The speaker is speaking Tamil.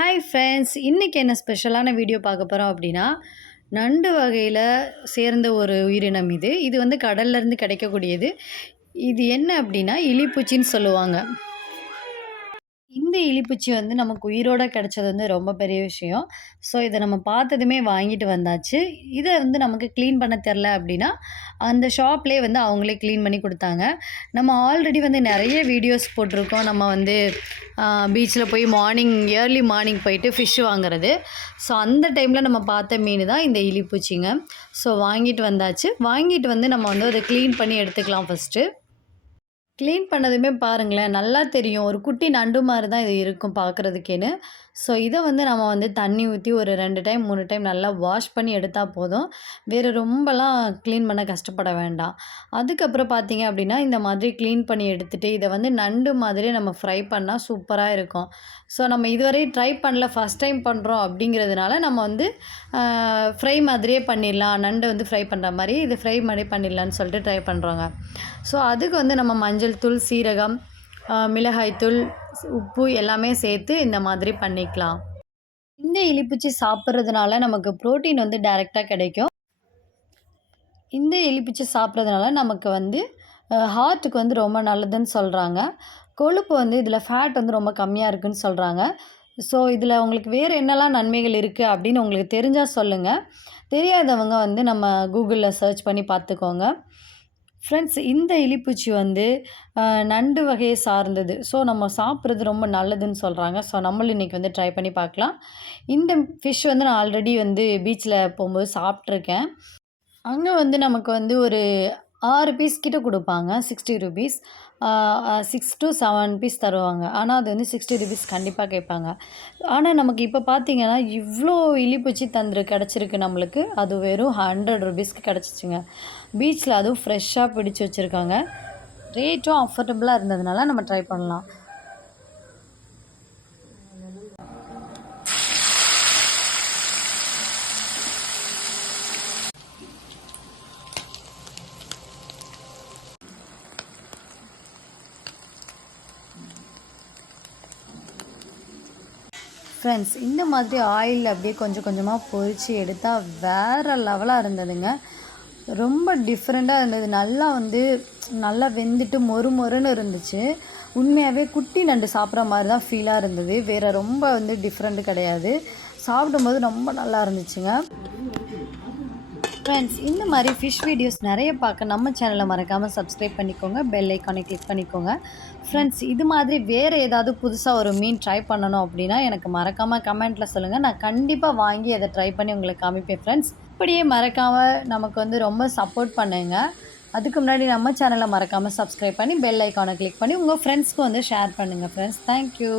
ஹாய் ஃப்ரெண்ட்ஸ் இன்றைக்கி என்ன ஸ்பெஷலான வீடியோ பார்க்க போகிறோம் அப்படின்னா நண்டு வகையில் சேர்ந்த ஒரு உயிரினம் இது. இது வந்து கடல்லேருந்து கிடைக்கக்கூடியது. இது என்ன அப்படின்னா இலிப்பூச்சின்னு சொல்லுவாங்க. இந்த இலிப்பூச்சி வந்து நமக்கு உயிரோட கிடைச்சது வந்து ரொம்ப பெரிய விஷயம். ஸோ இதை நம்ம பார்த்ததுமே வாங்கிட்டு வந்தாச்சு. இதை வந்து நமக்கு க்ளீன் பண்ண தெரில அப்படின்னா அந்த ஷாப்லேயே வந்து அவங்களே க்ளீன் பண்ணி கொடுத்தாங்க. நம்ம ஆல்ரெடி வந்து நிறைய வீடியோஸ் போட்டிருக்கோம். நம்ம வந்து பீச்சில் போய் மார்னிங் ஏர்லி மார்னிங் போயிட்டு ஃபிஷ் வாங்குறது. ஸோ அந்த டைமில் நம்ம பார்த்த மீன் தான் இந்த இலிப்பூச்சிங்க. ஸோ வாங்கிட்டு வந்தாச்சு. வாங்கிட்டு வந்து நம்ம வந்து அதை க்ளீன் பண்ணி எடுத்துக்கலாம் ஃபஸ்ட்டு க்ளீன் பண்ணதுமே பாருங்களேன் நல்லா தெரியும். ஒரு குட்டி நண்டு மாதிரி தான் இது இருக்கும் பார்க்குறதுக்கேன்னு ஸோ இதை வந்து நம்ம வந்து தண்ணி ஊற்றி ஒரு ரெண்டு டைம் மூணு டைம் நல்லா வாஷ் பண்ணி எடுத்தால் போதும். வேறு ரொம்பலாம் க்ளீன் பண்ண கஷ்டப்பட வேண்டாம். அதுக்கப்புறம் பார்த்தீங்க அப்படின்னா இந்த மாதிரி க்ளீன் பண்ணி எடுத்துகிட்டு இதை வந்து நண்டு மாதிரி நம்ம ஃப்ரை பண்ணால் சூப்பராக இருக்கும். ஸோ நம்ம இதுவரை ட்ரை பண்ணல ஃபஸ்ட் டைம் பண்ணுறோம் அப்படிங்கிறதுனால நம்ம வந்து ஃப்ரை மாதிரியே பண்ணிடலாம். நண்டு வந்து ஃப்ரை பண்ணுற மாதிரி இது ஃப்ரை மாதிரி பண்ணிடலான்னு சொல்லிட்டு ட்ரை பண்ணுறோங்க ஸோ அதுக்கு வந்து நம்ம மஞ்சள் தூள் சீரகம் மிளகாய்த்தூள் உப்பு எல்லாமே சேர்த்து இந்த மாதிரி பண்ணிக்கலாம். இந்த எலிப்பிச்சி சாப்பிட்றதுனால நமக்கு ப்ரோட்டீன் வந்து டைரெக்டாக கிடைக்கும். இந்த எலிப்பிச்சி சாப்பிட்றதுனால நமக்கு வந்து ஹார்ட்டுக்கு வந்து ரொம்ப நல்லதுன்னு சொல்கிறாங்க கொழுப்பு வந்து இதில் ஃபேட் வந்து ரொம்ப கம்மியாக இருக்குதுன்னு சொல்கிறாங்க ஸோ இதில் உங்களுக்கு வேறு என்னெல்லாம் நன்மைகள் இருக்குது அப்படின்னு உங்களுக்கு தெரிஞ்சால் சொல்லுங்கள் தெரியாதவங்க வந்து நம்ம கூகுளில் சர்ச் பண்ணி பார்த்துக்கோங்க. ஃப்ரெண்ட்ஸ் இந்த இலிப்பூச்சி வந்து நண்டு வகையை சார்ந்தது. ஸோ நம்ம சாப்பிட்றது ரொம்ப நல்லதுன்னு சொல்கிறாங்க ஸோ நம்மளும் இன்றைக்கி வந்து ட்ரை பண்ணி பார்க்கலாம். இந்த ஃபிஷ் வந்து நான் ஆல்ரெடி வந்து பீச்சில் போகும்போது சாப்பிட்ருக்கேன் அங்கே வந்து நமக்கு வந்து ஒரு ஆறு பீஸ் கிட்ட கொடுப்பாங்க. Sixty rupees six to seven piece தருவாங்க. ஆனால் அது வந்து சிக்ஸ்டி ருபீஸ் கண்டிப்பாக கேட்பாங்க. ஆனால் நமக்கு இப்போ பார்த்தீங்கன்னா இவ்வளோ இலிப்பூச்சி தந்துரு கிடச்சிருக்கு நம்மளுக்கு. அது வெறும் ஹண்ட்ரட் ருபீஸ்க்கு கிடச்சிச்சிங்க. பீச்சில் அதுவும் ஃப்ரெஷ்ஷாக பிடிச்சி வச்சுருக்காங்க. ரேட்டும் அஃபர்டபுளாக இருந்ததுனால நம்ம ட்ரை பண்ணலாம். ஃப்ரெண்ட்ஸ் இந்த மாதிரி ஆயில் அப்படியே கொஞ்சம் கொஞ்சமாக பொரித்து எடுத்தால் வேறு லெவலாக இருந்ததுங்க. ரொம்ப டிஃப்ரெண்ட்டாக இருந்தது. நல்லா வந்து நல்லா வெந்துட்டு மொறு மொறுன்னு இருந்துச்சு. உண்மையாகவே குட்டி நண்டு சாப்பிட்ற மாதிரி தான் ஃபீலாக இருந்தது. வேறு ரொம்ப வந்து டிஃப்ரெண்ட்டு கிடையாது. சாப்பிடும்போது ரொம்ப நல்லா இருந்துச்சுங்க. ஃப்ரெண்ட்ஸ் இந்த மாதிரி ஃபிஷ் வீடியோஸ் நிறைய பார்க்க நம்ம சேனலை மறக்காமல் சப்ஸ்கிரைப் பண்ணிக்கோங்க. பெல் ஐக்கானை கிளிக் பண்ணிக்கோங்க. ஃப்ரெண்ட்ஸ் இது மாதிரி வேறு ஏதாவது புதுசாக ஒரு மீன் ட்ரை பண்ணணும் அப்படின்னா எனக்கு மறக்காமல் கமெண்ட்டில் சொல்லுங்கள் நான் கண்டிப்பாக வாங்கி அதை ட்ரை பண்ணி உங்களுக்கு காமிப்பேன் ஃப்ரெண்ட்ஸ் இப்படியே மறக்காமல் நமக்கு வந்து ரொம்ப சப்போர்ட் பண்ணுங்க. அதுக்கு முன்னாடி நம்ம சேனலை மறக்காமல் சப்ஸ்கிரைப் பண்ணி பெல் ஐக்கானை கிளிக் பண்ணி உங்கள் ஃப்ரெண்ட்ஸ்க்கு வந்து ஷேர் பண்ணுங்கள் ஃப்ரெண்ட்ஸ் தேங்க்யூ